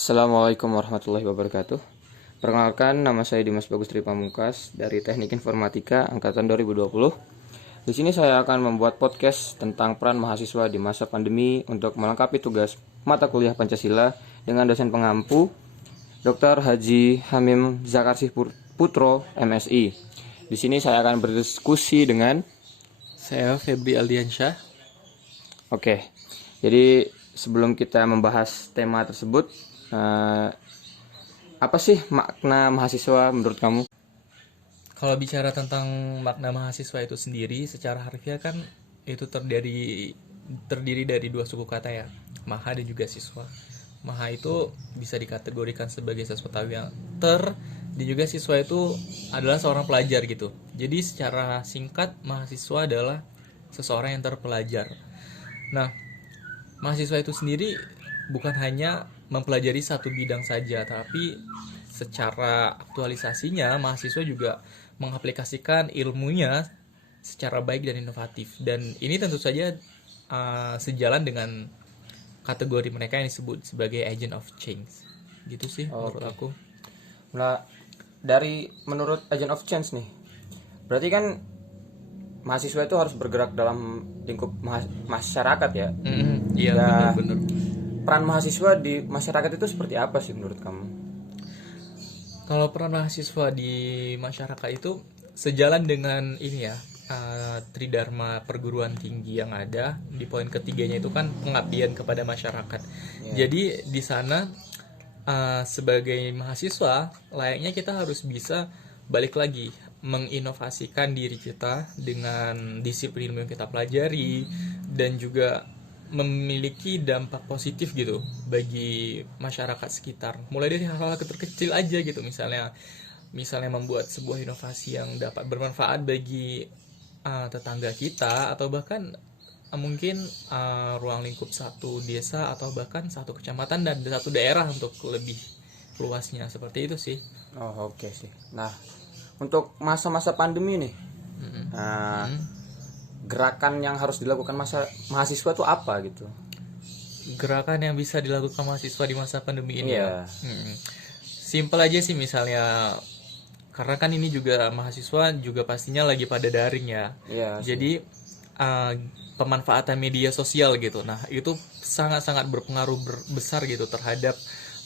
Assalamualaikum warahmatullahi wabarakatuh. Perkenalkan, nama saya Dimas Bagus Tri Pamungkas dari Teknik Informatika angkatan 2020. Di sini saya akan membuat podcast tentang peran mahasiswa di masa pandemi untuk melengkapi tugas mata kuliah Pancasila dengan dosen pengampu Dr. Haji Hamim Zakarsih Putro, MSI. Di sini saya akan berdiskusi dengan Saya Febri Aldiansyah. Oke. Jadi sebelum kita membahas tema tersebut, apa sih makna mahasiswa menurut kamu? Kalau bicara tentang makna mahasiswa itu sendiri, secara harfiah kan itu terdiri dari dua suku kata ya, maha dan juga siswa. Maha itu bisa dikategorikan sebagai sesuatu yang dan juga siswa itu adalah seorang pelajar gitu. Jadi secara singkat mahasiswa adalah seseorang yang terpelajar. Nah, mahasiswa itu sendiri bukan hanya mempelajari satu bidang saja, tapi secara aktualisasinya mahasiswa juga mengaplikasikan ilmunya secara baik dan inovatif. Dan ini tentu saja sejalan dengan kategori mereka yang disebut sebagai agent of change. Gitu sih menurut aku. Nah, menurut Agent of Change nih, berarti kan mahasiswa itu harus bergerak dalam lingkup masyarakat ya. Iya, Ya, benar-benar. peran mahasiswa di masyarakat itu seperti apa sih menurut kamu? Kalau peran mahasiswa di masyarakat itu sejalan dengan ini ya, tridharma perguruan tinggi yang ada di poin ketiganya itu kan pengabdian kepada masyarakat. Jadi di sana sebagai mahasiswa layaknya kita harus bisa balik lagi menginovasikan diri kita dengan disiplin ilmu yang kita pelajari dan juga memiliki dampak positif gitu bagi masyarakat sekitar. Mulai dari hal-hal terkecil aja gitu, misalnya membuat sebuah inovasi yang dapat bermanfaat bagi tetangga kita, atau bahkan mungkin ruang lingkup satu desa atau bahkan satu kecamatan dan satu daerah untuk lebih luasnya, seperti itu sih. Oh, oke sih. Nah, untuk masa-masa pandemi nih, gerakan yang harus dilakukan mahasiswa itu apa gitu? Gerakan yang bisa dilakukan mahasiswa di masa pandemi ini Iya. ya. Simpel aja sih, misalnya karena kan ini juga mahasiswa juga pastinya lagi pada daring ya. Iya. Jadi pemanfaatan media sosial gitu. Nah, itu sangat-sangat berpengaruh besar gitu terhadap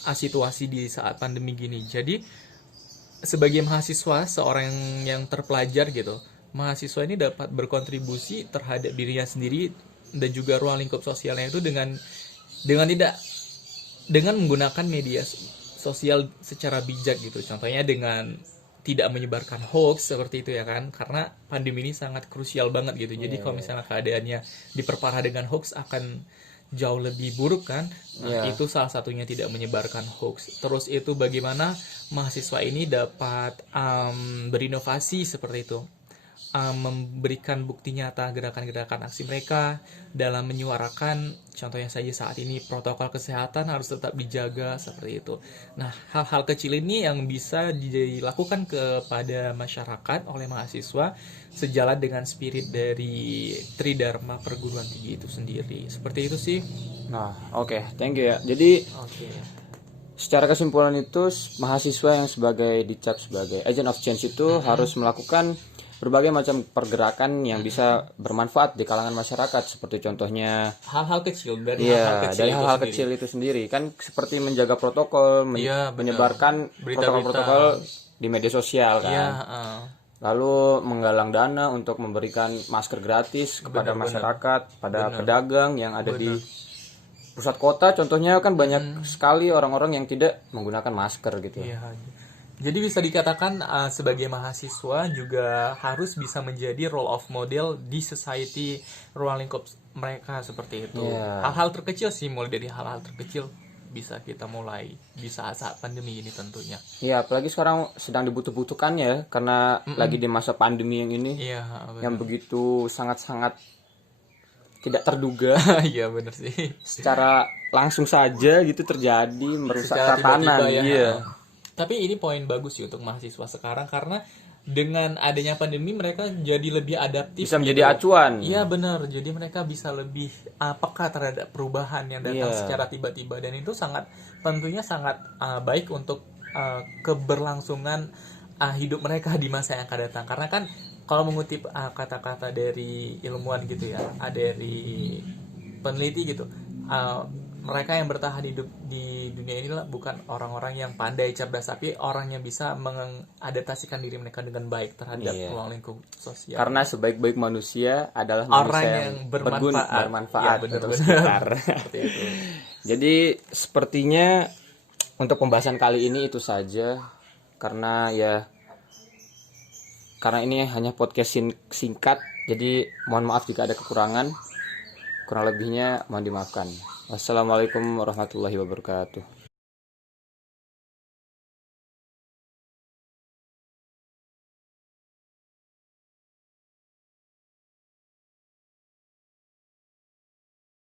situasi di saat pandemi gini. Jadi sebagai mahasiswa, seorang yang terpelajar gitu, mahasiswa ini dapat berkontribusi terhadap dirinya sendiri dan juga ruang lingkup sosialnya itu dengan menggunakan media sosial secara bijak gitu. Contohnya dengan tidak menyebarkan hoax seperti itu ya kan, karena pandemi ini sangat krusial banget gitu. Jadi kalau misalnya keadaannya diperparah dengan hoax akan jauh lebih buruk kan. Nah, itu salah satunya tidak menyebarkan hoax. Terus itu bagaimana mahasiswa ini dapat berinovasi seperti itu, memberikan bukti nyata gerakan-gerakan aksi mereka dalam menyuarakan, contohnya saja saat ini protokol kesehatan harus tetap dijaga seperti itu. Nah, hal-hal kecil ini yang bisa dilakukan kepada masyarakat oleh mahasiswa sejalan dengan spirit dari Tridharma perguruan tinggi itu sendiri. Seperti itu sih. Nah, oke, thank you ya. Jadi secara kesimpulan itu mahasiswa yang dicap sebagai agent of change itu harus melakukan berbagai macam pergerakan yang bisa bermanfaat di kalangan masyarakat, seperti contohnya hal-hal kecil dari hal-hal kecil itu sendiri kan, seperti menjaga protokol, menyebarkan protokol-protokol di media sosial kan. Lalu menggalang dana untuk memberikan masker gratis kepada masyarakat, pada pedagang yang ada di pusat kota. Contohnya kan banyak sekali orang-orang yang tidak menggunakan masker gitu. Jadi bisa dikatakan sebagai mahasiswa juga harus bisa menjadi role of model di society, ruang lingkup mereka seperti itu. Hal-hal terkecil sih, mulai dari hal-hal terkecil bisa kita mulai di saat-saat pandemi ini tentunya. Iya, apalagi sekarang sedang dibutuh-butuhkan ya, karena lagi di masa pandemi yang ini, yang begitu sangat-sangat tidak terduga. Iya benar sih. Secara langsung saja gitu terjadi, merusak tatanan. Ya. Tapi ini poin bagus sih untuk mahasiswa sekarang, karena dengan adanya pandemi mereka jadi lebih adaptif Bisa menjadi gitu. acuan. Iya benar, jadi mereka bisa lebih peka terhadap perubahan yang datang Iya. secara tiba-tiba, dan itu tentunya sangat baik untuk keberlangsungan hidup mereka di masa yang akan datang. Karena kan kalau mengutip kata-kata dari ilmuwan gitu ya, dari peneliti gitu, mereka yang bertahan hidup di dunia ini bukan orang-orang yang pandai cerdas, tapi orang yang bisa mengadaptasikan diri mereka dengan baik terhadap Iya. ruang lingkup sosial. Karena sebaik-baik manusia adalah Orang manusia yang bermanfaat. bermanfaat Ya, untuk benar-benar. sekitar. Seperti itu. Jadi sepertinya untuk pembahasan kali ini itu saja, karena ini hanya podcast singkat, jadi mohon maaf jika ada kekurangan. Kurang lebihnya mohon dimaafkan. Wassalamualaikum warahmatullahi wabarakatuh.